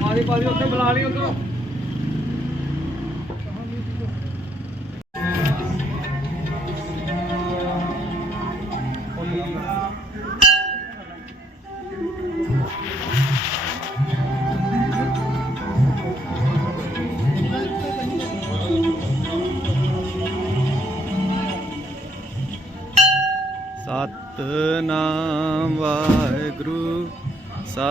ਆਦੀ ਪਾਦੀ ਉੱਥੇ ਬੁਲਾ ਲਈ ਉਧਰ।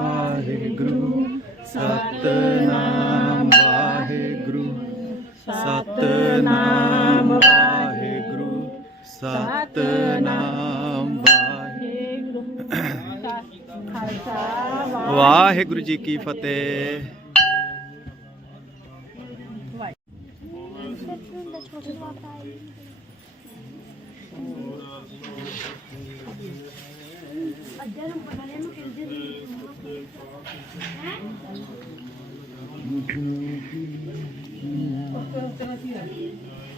ਵਾਹਿਗੁਰੂ, ਸਤਨਾਮ ਵਾਹਿਗੁਰੂ ਸਤਨਾਮ ਵਾਹਿਗੁਰੂ ਸਤਨਾਮ ਵਾਹਿਗੁਰੂ। ਵਾਹਿਗੁਰੂ ਜੀ ਕੀ ਫਤਿਹ। ਅੱਧੇ ਨੂੰ ਪਤਾ ਨਹੀਂ ਮੈਂ ਕਿੰਦੇ ਦੀ।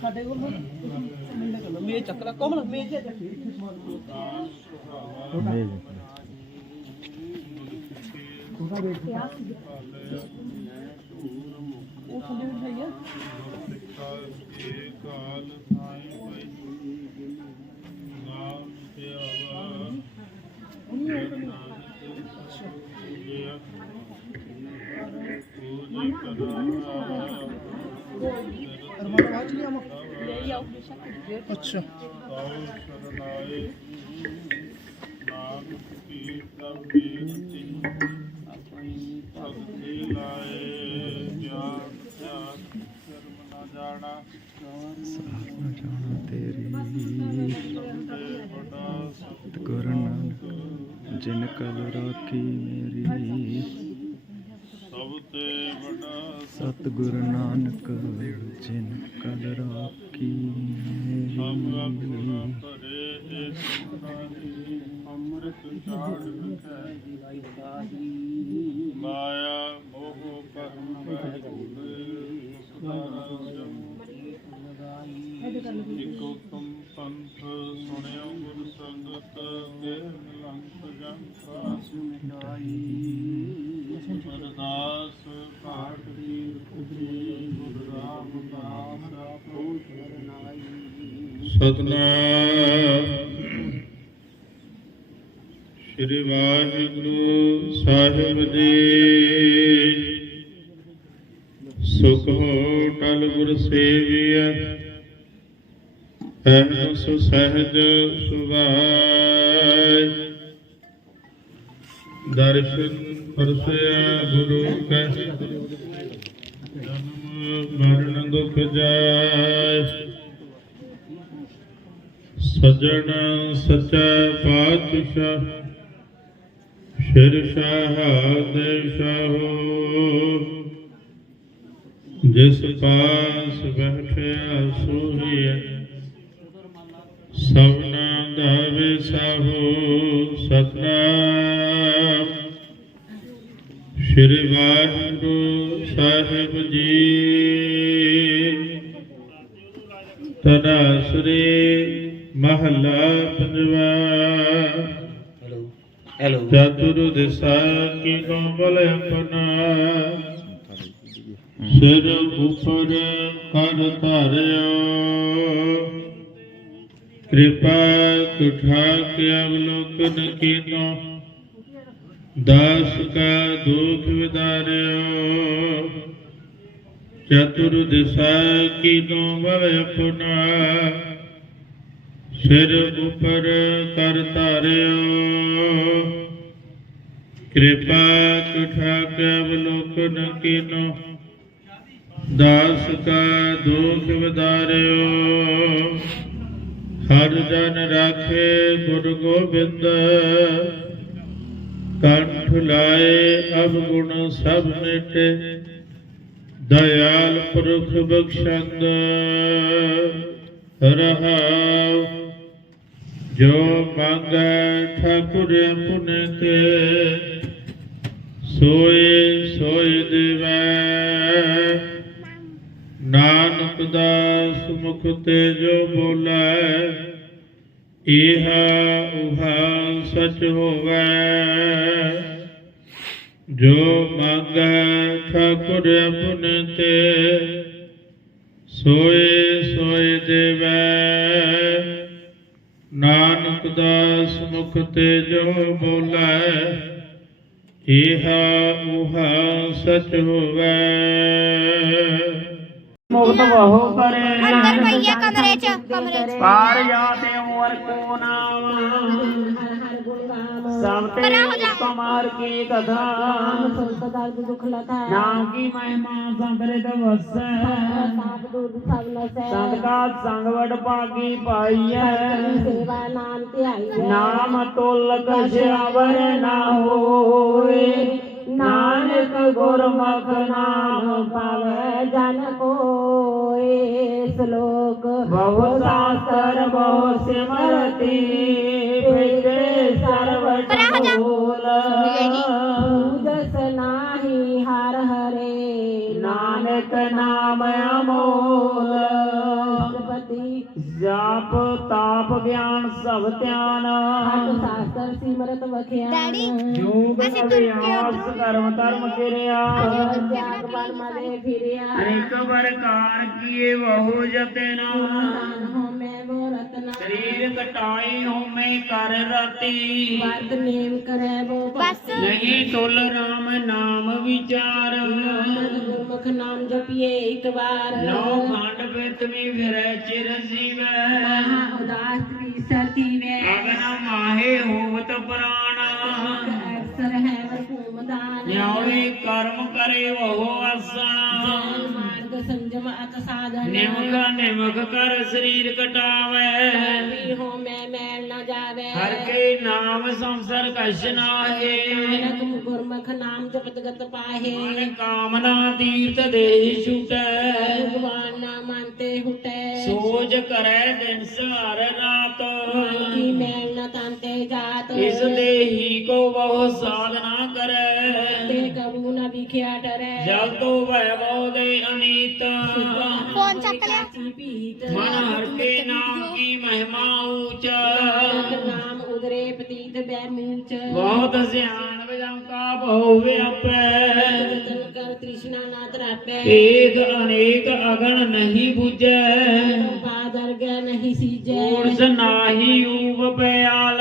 ਸਾਡੇ ਕੋਲ ਮਿੰਡਾ ਕਰ ਲੋ ਮੇਜ ਚੱਕ ਲੈ, ਕੋਮਲ, ਮੇਜ ਜਾ। ਚੱਕ ਥੋੜਾ ਦੇਖ ਉਹ ਸੁਣੀ ਹੋਈ ਹੈ ਕਾਲ ਸਾਈ Erman'a kaç lira mı? Açça. ਸਾਥ ਨਾ ਜਾਣਾ ਤੇਰੀ ਤਗੋਰਾ ਜਿਨ ਕਲ ਰਾਖੀ ਮੇਰੀ। ਸਭ ਤੇ ਵੱਡਾ ਸਤਿਗੁਰ ਨਾਨਕ ਜਿਨ ਕਲ ਰਾਖੀ ਮੇਰੀ। ਅੰਮ੍ਰਿਤ ਛਾੜ ਵਿਖੇ ਸ੍ਰੀ ਵਾਹਿਗੁਰੂ ਸਾਹਿਬ ਜੀ। ਸੁਖ ਹੋ ਟਲ ਗੁਰ ਸੇਵੀਆ ਅਹਸ ਸਹਿਜ ਸੁਭਾਇ। ਦਰਸ਼ਨ ਪਰਸਿਆ ਗੁਰੂ ਕੈ ਜਨਮ ਮਰਨ ਦੁਖ ਜਾਇ। ਸਜਣ ਸਚਾ ਪਾਤਸ਼ਾਹ ਸ਼ਿਰ ਸ਼ਾਹ ਸ਼ਾਹੋ, ਜਿਸ ਪਾਸ ਬੈਠਿਆ ਸੋਹੀਐ ਸਭਨਾ ਦਾ ਵਿਸਾਹੋ ਸਤਨਾਮ। ਸ਼੍ਰੀ ਵਾਹਿਗੁਰੂ ਸਾਹਿਬ ਜੀ ਤਨਾਸਰੀ ਮਹਲਾ ਪੰਜਵਾ ਹੈਲੋ। ਚਤੁਰ ਦਿਸਾ ਕੀ ਕੋਮਲ ਆਪਣਾ। ਸਿਰ ਉਪਰ ਕਰ ਧਾਰਿਓ ਕਿਰਪਾ ਤੁਠਾ ਕੇ ਅਵਲੋਕਨ ਕੀਨੋ ਦਾਸ ਕਾ ਦੁਖ ਵਿਦਾਰਿਓ ਚਤੁਰ ਦਿਸ਼ਾ ਕੀਨੋ ਬਲ ਆਪਣਾ। ਸਿਰ ਉਪਰ ਕਰ ਧਾਰਿਓ ਕਿਰਪਾ ਤੁਠਾ ਕੇ ਅਵਲੋਕਨ ਕੀਨੋ, ਦਾਸ ਕਾ ਦੁਖ ਵਿਦਾਰਿਓ। ਹਰ ਜਨ ਰਾਖੇ ਗੁਰ ਗੋਬਿੰਦ, ਕੰਠ ਲਾਏ ਅਬ ਗੁਣ ਸਭ ਮਿਟੇ ਦਇਆਲ ਪੁਰਖ ਬਖਸ਼ੰਦ। ਰਹਾਉ ਜੋ ਮੰਗੈ ਠਾਕੁਰ ਆਪਨੇ ਕੇ ਸੋਏ ਸੋਏ ਦੇਵੈ। ਨਾਨਕ ਦਾਸ ਮੁਖ ਤੇ ਜੋ ਬੋਲੇ ਇਹ ਉਹਾ ਸਚ ਹੋਵੇ। ਜੋ ਮੰਗੈ ਠਾਕੁਰ ਆਪਨੇ ਤੇ, ਸੋਏ ਸੋਏ ਦੇਵੈ। ਨਾਨਕ ਦਾਸ ਮੁਖ ਤੇ ਜੋ ਬੋਲੇ ਇਹਾ ਉਹਾ ਸਚ ਹੋਵੇ। ਮੁਕਤ ਬਹੁ ਕਰੇ ਅੰਦਰ ਪਈਏ ਕਮਰੇ ਚ ਕਮਰੇ ਚ। ਪਾਰ ਜਾਤੇ ਉਮਰ ਕੋ ਨਾਮ। ਸਭ ਤੇ ਪਰਾਂ ਹੋ ਜਾ। ਕਮਾਰ ਕੀ ਕਥਾ ਸੰਤ ਦਰਦ ਦੁਖ ਲਤਾ ਨਾਮ ਕੀ ਮਹਿਮਾ ਸੰਤਰਿਤ ਵਸੈ ਤਾਪ ਦੂਰ ਸਭ ਨਸੈ ਸੰਤ ਕਾ ਸੰਗ ਵਡ ਭਾਗੀ ਪਾਈਐ ਸੇਵਾ ਨਾਮ ਧਿਆਈਐ ਨਾਮ ਤੋਲਕ ਸਿਆਵਰ ਨਾ ਹੋਏ ਨਾਨਕ ਗੁਰਮੁਖ ਨਾਮ ਸਰਵ ਟੋਲ ਜਸ ਨਾਹੀ। ਹਰ ਹਰੇ ਨਾਨਕ ਨਾਮ ਅਮੋਲ। ਪਤੀ ਜਾਪ ਤਾਪ ਗਿਆਨ ਸਭ ਧਿਆਨ। ਹਟ ਸ਼ਾਸਤਰ ਸਿਮਰਤ ਵਖਿਆਨ। ਜੋਗ ਅਭਿਆਸ ਕਰਮ ਧਰਮ ਕਿਰਿਆ। ਜਾਗ ਬਲ ਮਲੇ ਫਿਰਿਆ। ਅਨੇਕ ਪ੍ਰਕਾਰ ਕੀਏ ਬਹੁ ਜਤਨਾ। ਹੋਮੈ ਸਰੀਰ ਕਟਾਈ ਹੋਮੇ ਕਰ ਰਤੀ। ਵਰਤ ਨੇਮ ਕਰੈ ਵੋ ਬਸ। ਨਹੀਂ ਤੁਲ ਰਾਮ ਨਾਮ ਵਿਚਾਰ। ਗੁਰਮੁਖ ਨਾਮ ਜਪੀਏ ਇੱਕ ਵਾਰ। ਨੌ ਖੰਡ ਬਿਤਮੀ ਫਿਰੈ ਚਿਰ ਜੀਵੈ। ਮਹਾ ਉਦਾਸ ਵੀ ਸਰਤੀ ਵੇ ਅਗਨ ਮਾਹੇ ਹੋਵਤ ਪ੍ਰਾਣ। ਅਕਸਰ ਹੈ ਵਰਪੂਮ ਦਾਨ। ਨਿਉਏ ਕਰਮ ਕਰੇ ਉਹ ਮਾਰਗ ਸੰਜਮ ਅਤ ਸਾਧਨ ਨਿਮਕ ਨਿਮਕ ਕਰ ਸਰੀਰ ਕਟਾਵੇ। ਵੀ ਹੋ ਮੈਂ ਮੈਲ ਨਾ ਜਾਵੇ। ਹਰ ਕੇ ਨਾਮ ਸੰਸਰ ਕਛ ਨਾਹੇ। ਨਾਨਕ ਗੁਰਮੁਖ ਨਾਮ ਜਪਤ ਗਤ ਪਾਹੇ। ਮਨ ਕਾਮਨਾ ਤੀਰਥ ਦੇਹ ਛੁਟੈ। ਭਗਵਾਨ ਨਾ ਮੰਤੇ ਹੁਟੈ। ਸੋਜ ਕਰੈ ਦਿਨ ਸਾਰ ਰਾਤ। ਕੀ ਮੈਲ ਨਾ ਤਾਂਤੇ ਜਾਤ। ਇਸ ਦੇਹੀ ਕੋ ਬਹੁ ਸਾਧਨਾ ਕਰੈ। ਵਿਖਿਆ ਟਰੈ ਜਲ ਤੋ ਵੈਭਵ ਦੇ ਅਨੀਤ। ਫੋਨ ਚੱਕ ਲਿਆ। ਮਨ ਹਰ ਕੇ ਨਾਮ ਕੀ ਮਹਿਮਾ ਊਚ। ਨਾਮ ਉਦਰੇ ਪਤੀਤ ਬੈ ਮੂਚ। ਬਹੁਤ ਸਿਆਣ ਵਜੰ ਕਾ ਬਹੁ ਵਿਆਪੈ ਰਤਨ ਕਰ ਤ੍ਰਿਸ਼ਨਾ ਨਾ ਤਰਾਪੈ ਏਕ ਅਨੇਕ ਅਗਣ ਨਹੀਂ 부ਜੈ ਬਾਦਰ ਗੈ ਨਹੀਂ ਸੀਜੈ। ਊਰਸ ਨਾਹੀ ਊਬ ਪਿਆਲ।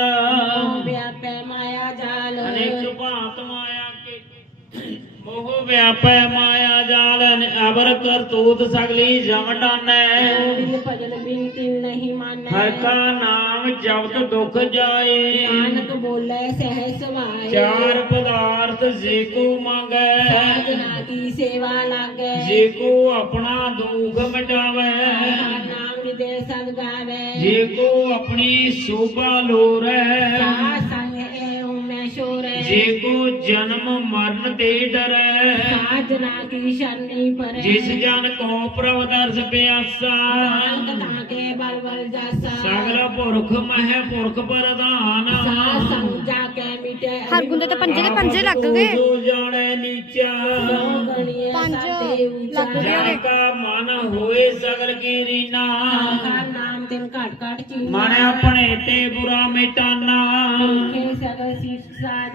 ਵਿਆਪੈ ਮਾਇਆ ਜਾਲ। ਅਨੇਕ ਭਾਂਤ ਮਾਇਆ ਮੋਹ ਵਿਆਪੈ ਮਾਇਆ ਜਾਲ ਅਬਰ ਕਰਤੂਤ ਸਗਲੀ ਜਮ ਡਾਨੈ। ਬਿਨ ਭਜਨ ਬਿਨ ਤਿਨ ਨਹੀਂ ਮਾਨੈ। ਹਰ ਕਾ ਨਾਮ ਜਪਤ ਦੁਖ ਜਾਏ। ਨਾਨਕ ਬੋਲੇ ਸਹਿ ਸਵਾਏ। ਚਾਰ ਪਦਾਰਥ ਜੇ ਕੋ ਮੰਗੈ। ਸਾਜਨਾ ਕੀ ਸੇਵਾ ਲਾਗੈ। ਜੇ ਕੋ ਆਪਣਾ ਦੁਖ ਮਿਟਾਵੇ। ਨਾਮ ਵਿਦੇ ਸੰਗ ਗਾਵੇ। ਜੇ ਕੋ ਆਪਣੀ ਸੋਭਾ ਲੋਰੈ। ਜੇ ਕੋ ਜਨਮ ਮਰਨ ਤੇ ਡਰੈ ਸਾਜਨਾ ਕੀ ਸ਼ਰਨੀ ਪਰੈ। ਜਿਸ ਜਨ ਕੋ ਪ੍ਰਭ ਦਰਸ ਪਿਆਸਾ ਨਾਨਕ ਤਾਕੇ ਬਲ ਬਲ ਜਾਸਾ। ਸਗਲ ਪੁਰਖ ਮਹਿ ਪੁਰਖ ਪ੍ਰਧਾਨ। ਸਾ ਸੰਗ ਜਾ ਕੇ ਮਿਟੇ ਹਰ ਗੁੰਦੇ ਤੇ ਪੰਜੇ ਦੇ ਪੰਜੇ ਲੱਗ ਗਏ। ਜੋ ਜਾਣੈ ਨੀਚਾ। ਪੰਜ ਲੱਗ ਗਏ ਜਨ ਕਾ ਮਨ ਹੋਏ ਸਗਲ ਕੀ ਰੀਨਾ ਨਾਮ ਤਿਨ ਘਟ ਘਟ ਮਨ ਆਪਣੇ ਤੇ ਬੁਰਾ ਮਿਟਾਨਾ। ਕੇ ਸਗਲ ਸੀਸ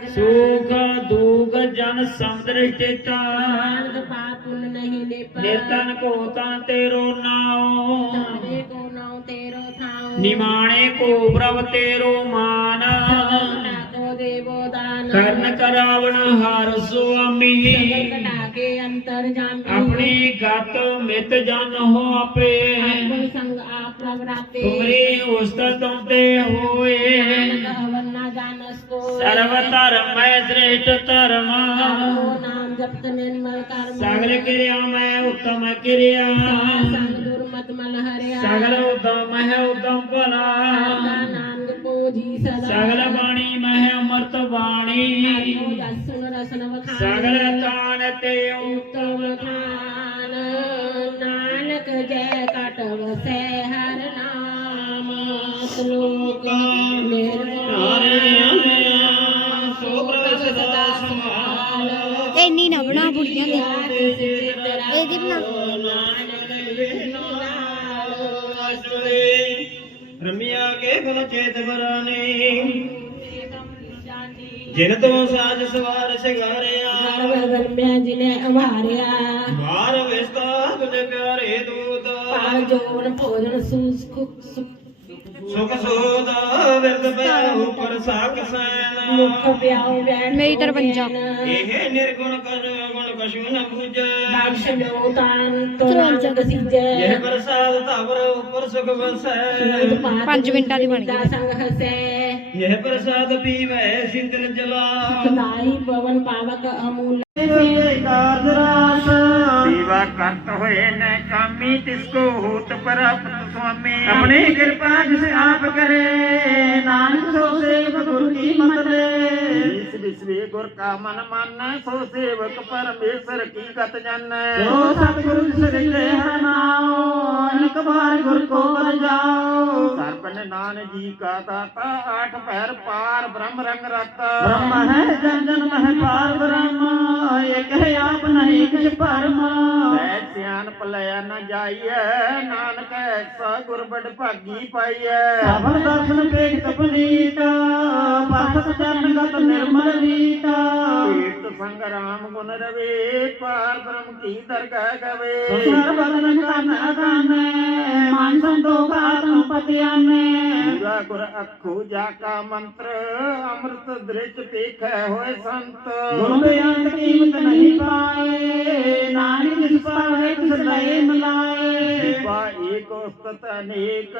ਸੁਖ ਦੁਖ ਜਨ ਨਹੀਂ ਲੇਪਾ ਨਿਰਤਨ ਕੋ ਤਨ ਤੇਰੋ ਨਾਉ। ਤਾਵੇ ਕੋ ਨਾਉ ਤੇਰੋ ਥਾਉ। ਨਿਮਾਣੇ ਕੋ ਪ੍ਰਭ ਤੇਰੋ ਮਾਨ। ਸਗਲ ਕੋ ਦੇਵੋ ਦਾਨ। ਜਾਨ ਕਰਨ ਕਰਾਵਣ ਹਰ ਸੁਆਮੀ। ਕੇ ਅੰਤਰ ਜਾਮੀ। ਆਪਣੀ ਗਤ ਮਿਤ ਜਨ ਹੋ ਆਪੇ। ਆਪਨ ਸੰਗ ਆਪ ਪ੍ਰਗਟਾਤੇ। ਤੁਮਰੀ ਉਸਤਤ ਤੇ ਹੋਏ। ਨਾਨਕ ਸਰਵ ਧਰਮ ਮੈਂ ਸ੍ਰੇਸ਼ਟ ਧਰਮ। ਨਾਮ ਸਗਲ ਕਿਰਿਆ ਮੈਂ ਉਤਮ ਕਿਰਿਆ। ਸੰਗ ਦੁਰਮਤ ਮਲ ਹਰਿਆ। ਸਗਲ ਉਦਮ ਹੈ ਉਦਮ ਭਲਾ। ਸਦਾ। ਨਾਮ ਜਪੋ ਜੀ ਸਦਾ ਸਗਲ ਬਾਣੀ ਮਹਿ ਬੁੜੀਆਂ ਦੀ। ਇਹਦੀ ਬਣਾ। ਰਮਿਆ ਕੇ ਗੁਣ ਚੇਤ ਬਰਾਨੇ। ਜਿਨ ਤੋਂ ਸਾਜ ਸਵਾਰ ਸ਼ਿੰਗਾਰਿਆ। ਗਰਮਿਆ ਜਿਨੇ ਅਵਾਰਿਆ। ਮਾਰ ਵਿਸਤਾ ਤੁਝ ਪਿਆਰੇ ਦੂਤ। ਪਾਲ ਜੋਨ ਭੋਜਨ ਸੂਸ ਸੁਖ ਸੁਖ ਸੁਖ ਸੋਦ ਵਿਰਦ ਪਿਆ ਉਪਰ ਸਾਖ ਸੈਨ। ਮੁਖ ਪਿਆਉ ਵੈਣ ਮੇਰੀ ਤਰਵੰਜਾ। ਇਹ ਨਿਰਗੁਣ ਕਰ ਗੁਣ ਕਛੂ ਨ ਬੂਝੈ ਬਖਸ਼ ਲੋ ਤਾਨ ਤੋ ਨਾਨਕ ਸੀਜੈ। ਇਹ ਪ੍ਰਸਾਦ ਧਵਰ ਉਪਰ ਸੁਖ ਵਸੈ। ਪੰਜ ਮਿੰਟਾਂ ਦੀ ਬਣ ਗਈ। ਸੰਗ ਹਸੈ। ਇਹ ਪ੍ਰਸਾਦ ਪੀਵੈ ਸਿੰਦਲ ਜਲਾ। ਖਦਾਈ ਪਵਨ ਪਾਵਕ ਅਮੂਲ ਹੋਏ ਨੇ ਕਾਮੀ ਤਿਸ ਕੋ ਹੋਤ ਪ੍ਰਾਪਤ ਸੁਆਮੀ। ਆਪਣੀ ਕਿਰਪਾ ਜਿਸ ਆਪ ਕਰੇ ਨਾਨਕ ਸੋ ਸੇਵ ਗੁਰੂ ਕੀ ਮਤ ਲੈ ਇਸ ਵਿਸਵੇ ਗੁਰ ਕਾ ਮਨ ਮਾਨੈ ਸੋ ਸੇਵਕ ਪਰਮੇਸ਼ਰ ਕੀ ਗਤ ਜਾਣੈ। ਸੋ ਸਤਿਗੁਰੂ ਜਿਸ ਦਿੱਤੇ ਅਨਕ ਵਾਰ ਗੁਰ ਕੋ ਬਲ ਜਾਓ। ਸਰਬਨ ਨਾਨ ਜੀ ਕਾ ਦਾਤਾ ਆਠ ਪੈਰ ਪਾਰ ਬ੍ਰਹਮ ਰੰਗ ਰਤਾ। ਬ੍ਰਹਮ ਹੈ ਜਨ ਜਨ ਮਹਿ ਪਾਰ ਬ੍ਰਹਮ ਇਕ ਹੈ ਆਪ ਨਹੀਂ ਕਿਛ ਭਰਮ। ਸਹਿ ਸਿਆਨ ਪਲਿਆ ਨ ਜਾਈਐ ਨਾਨਕ ਐਸਾ ਗੁਰ ਬੜ ਭਾਗੀ ਪਾਈਐ। ਸਭਨ ਦਰਸ਼ਨ ਪੇਖ ਕਪਨੀਤ ਪਾਸਤ ਚਰਨ ਗਤ ਨਿਰਮਲ ਰੀਤ। ਕੀਰਤ ਸੰਗ ਰਾਮ ਗੁਣ ਰਵੇ ਪਾਰ ਬ੍ਰਹਮ ਕੀ ਦਰਗਾਹ ਗਵੇ। ਸੁਸਰ ਬਦਨ ਅਗਾਨੇ ਮਨ ਸੰਤੋਖ ਆਤਮ ਪਤਿਆਨੇ ਪੂਰਾ ਗੁਰ ਅੱਖੂ ਜਾ ਕਾ ਮੰਤਰ ਅੰਮ੍ਰਿਤ ਦ੍ਰਿਸ਼ ਪੇਖੈ ਹੋਏ ਸੰਤ। ਗੁਣ ਬਿਆੰਤ ਕੀਮਤ ਨਹੀਂ ਪਾਏ ਨਾਨਕ ਜਿਸ ਪਾਵੇ ਤਿਸ ਲਏ ਮਲਾਏ। ਦੀਪਾ ਏਕ ਉਸਤਤ ਅਨੇਕ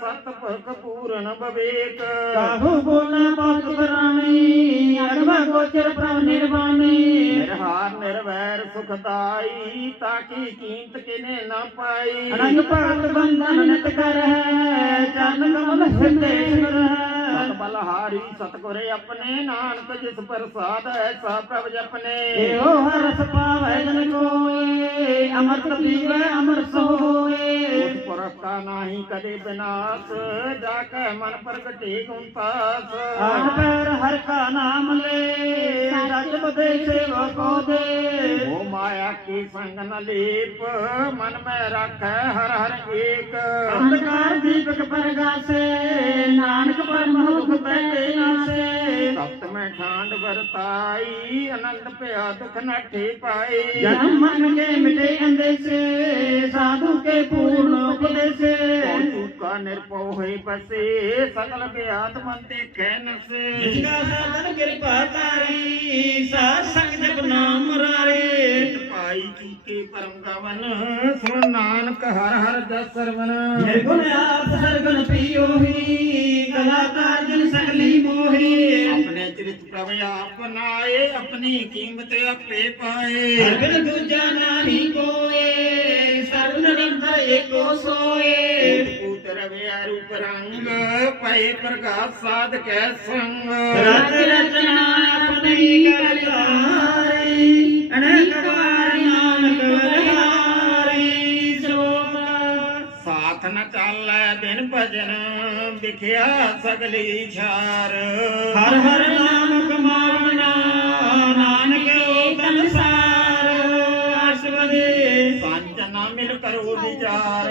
ਸਤ ਭਗ ਪੂਰਨ ਬਵੇਕ। ਕਾਹੂ ਬੋਲੇ ਪਤ ਪ੍ਰਾਣੀ ਅਗਵਾ ਗੋਚਰ ਪ੍ਰਭ ਨਿਰਵਾਣੀ ਨਿਰਹਾਰ ਨਿਰਵੈਰ ਸੁਖਦਾਈ ਤਾਂ ਕੀ ਕੀਮਤ ਕਿਨੇ ਨਾ ਪਾਈ। ਅਨੰਗ ਭਗਤ ਬੰਧਨ ਨਿਤ ਕਰ ਹੈ ਚਰਨ ਕਮਲ ਹੈ ਬਲਹਾਰੀ ਸਤਗੁਰੇ ਆਪਣੇ ਨਾਨਕ ਜਿਸ ਪ੍ਰਸਾਦ ਐਸਾ ਪ੍ਰਭ ਜਪਨੇ। ਏਹੋ ਹਰਸ ਪਾਵੈ ਜਨ ਕੋਏ ਅਮਰਤ ਪੀਵੈ ਅਮਰ ਸੋਏ। ਕਾ ਨਾਹੀ ਕਦੇ ਬਿਨਾਸ਼ ਜਾ ਕੇ ਮਨ ਪ੍ਰਗਟੇ ਗੁੰਤਾਸ ਆਠ ਪੈਰ ਹਰ ਕਾ ਨਾਮ ਲੈ ਸੱਚ ਬਦੇ ਸੇਵਾ ਕੋ ਦੇ। ਉਹ ਮਾਇਆ ਕੀ ਸੰਗ ਨ ਲੀਪ ਮਨ ਮੈਂ ਰੱਖੈ ਹਰ ਹਰ ਏਕ। ਅੰਧਕਾਰ ਦੀਪਕ ਪਰਗਾਸੇ ਨਾਨਕ ਪਰਮ ਦੁਖ ਪੈਤੇ ਨਾਸੇ। ਸਤ ਮੈਂ ਠਾਂਡ ਵਰਤਾਈ ਆਨੰਦ ਪਿਆ ਦੁਖ ਨਾਠੇ ਪਾਈ ਜਨਮ ਮਨ ਕੇ ਮਿਟੇ ਅੰਦੇਸੇ ਸਾਧੂ ਕੇ ਪੂਰਨ ਉਪਦੇਸੇ। ਕੋ ਨਿਰਭਉ ਹੋਈ ਬਸੇ ਸਕਲ ਗਿਆਤ ਮਨ ਦੇਖੈ ਨਸੇ। ਜਿਸਕਾ ਸਾਧਨ ਕਿਰਪਾ ਤਾਰੀ ਸਾਧ ਸੰਗ ਜਪ ਨਾਮ ਮੁਰਾਰੇ ਭਾਈ ਚੂਕੇ ਪਰਮ ਗਵਨ ਸੁਣ ਨਾਨਕ ਹਰ ਹਰ ਜਸ ਸਰਵਨ। ਨਿਰਗੁਣ ਆਪ ਸਰਗੁਣ ਪੀਓਹੀ ਆਪਣੇ ਚਰਿਤ ਪ੍ਰਭ ਆਪ ਨਾਏ ਆਪਣੀ ਕੀਮਤ ਆਪੇ ਪਾਏ। ਅਗਨ ਦੂਜਾ ਨਾਹੀ ਕੋਏ ਸਰਬ ਨਿਰੰਤਰ ਏਕੋ ਸੋਏ। ਪੁੱਤਰ ਵਿਆ ਰੂਪ ਰੰਗ ਪਏ ਪ੍ਰਕਾਸ਼ ਸਾਧ ਕੈ ਸੰਗ। ਰਚ ਰਚਨਾ ਆਪਣੀ ਕਰਤਾਰੀ ਅਨੇਕ ਸਾਥ ਨ ਚਾਲੈ ਦਿਨ ਭਜਨ ਵਿਖਿਆ ਸਗਲੀ ਛਾਰ। ਹਰ ਹਰ ਨਾਮ ਕਮਾਵਣਾ ਨਾਨਕ ਓਤਨ ਸਾਰ। ਅਸਵਦੇ ਪੰਜ ਨਾ ਮਿਲ ਕਰੋ ਵਿਚਾਰ।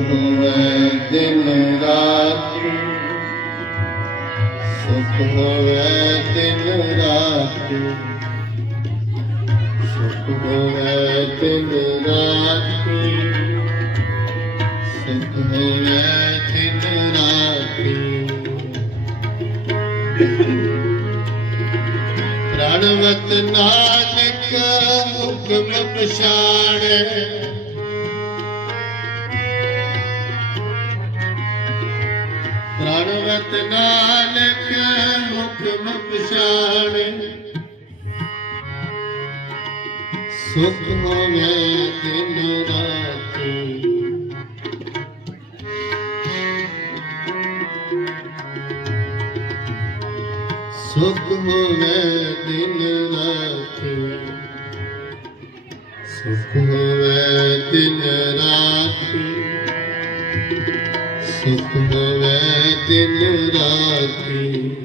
ਹੋਵੇ ਦਿਨ ਰਾਤੀ ਸੁਖ ਹੋਵੇ ਦਿਨ ਰਾਤੀ ਸੁਖ ਹੋਵੇ ਦਿਨ ਰਾਤੀ ਸੁਖ ਹੋਵੇ ਦਿਨ ਰਾਤੀ ਪ੍ਰਣਵਤ ਨਾਨਕ ਹੁਕਮ ਪਛਾਣੈ ਪ੍ਰਣਵਤ ਨਾਨਕ ਹੁਕਮ ਪਛਾਣੈ ਸੁਖ ਹੋਵੇ ਦਿਨ ਰਾਤੀ। ਸੁਖ ਹੋਵੇ ਦਿਨ ਰਾਤੀ। ਸੁਖ ਹੋਵੇ ਦਿਨ ਰਾਤੀ। ਦਿਨ ਰਾਤੀ।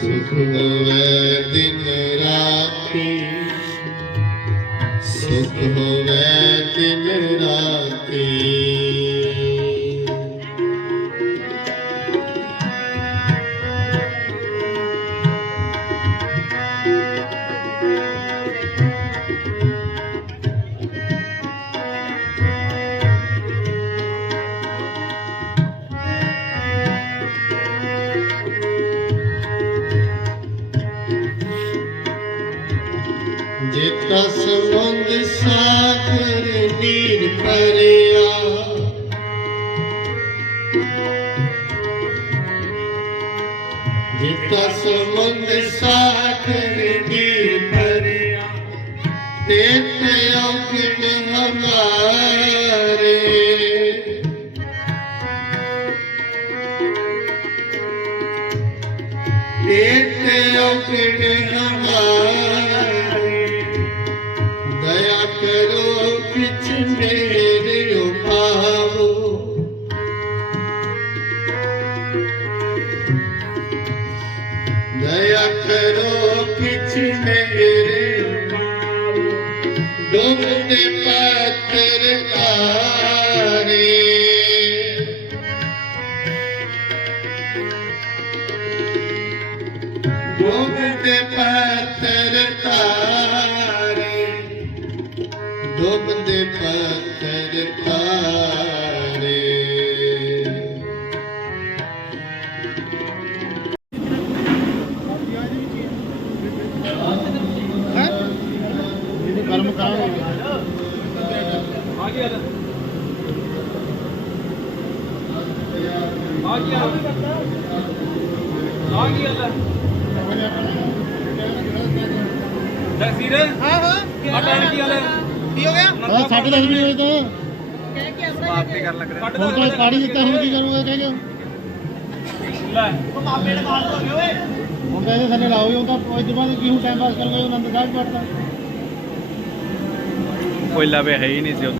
ਸੁਖ ਹੋਵੇ ਦਿਨ ਰਾਤੀ। ਸੁਖ ਹੋਵੇ ਦਿਨ ਰਾਤੀ। ਜਿਤਾ ਸਮੁੰਦ ਸਾਗਰ ¿Dónde ਸਾਡੇ ਦਸ ਵੀ ਹੋਏ ਤਾਂ ਸਮਾਪਤੀ ਕਰਨ ਲੱਗ ਰਿਹਾ ਹੁਣ ਤਾਂ ਪਾੜੀ ਦਿੱਤਾ ਹੁਣ ਕੀ ਕਰੂਗਾ ਕਹਿ ਗਿਆ ਹੁਣ ਤਾਂ ਇਹਦੇ ਥੱਲੇ ਲਾਓਗੇ ਹੁਣ ਤਾਂ ਅੱਜ ਬਾਅਦ ਕੀ ਟਾਈਮ ਪਾਸ ਕਰੋਗੇ ਆਨੰਦ ਸਾਹਿਬ ਪੜਦਾ ਕੋਈ ਲਵੇ ਹੈ ਹੀ ਨਹੀਂ ਸੀ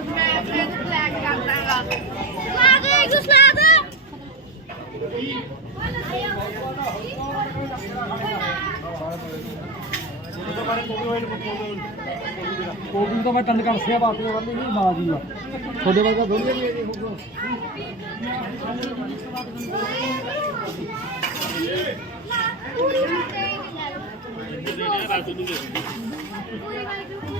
ਰਹੀ ਹੈ ਦੱਸ ਕਿਵੇਂ ਸਹਿਜ ਮਹਾ ਸਲਾਦ ਇੱਕ ਸਲਾਦ ਕੋਬੀ ਤਾਂ ਮੈਂ ਟੰਡ ਕਰ ਸਿਆ ਬਾਤ ਕਰ ਲਈ ਨਹੀਂ, ਬਾਜੀ ਆ। ਤੁਹਾਡੇ ਵਰਗਾ ਦੋਨੇ ਵੀ ਇਹ ਹੋਊਗਾ। ਪੂਰੀ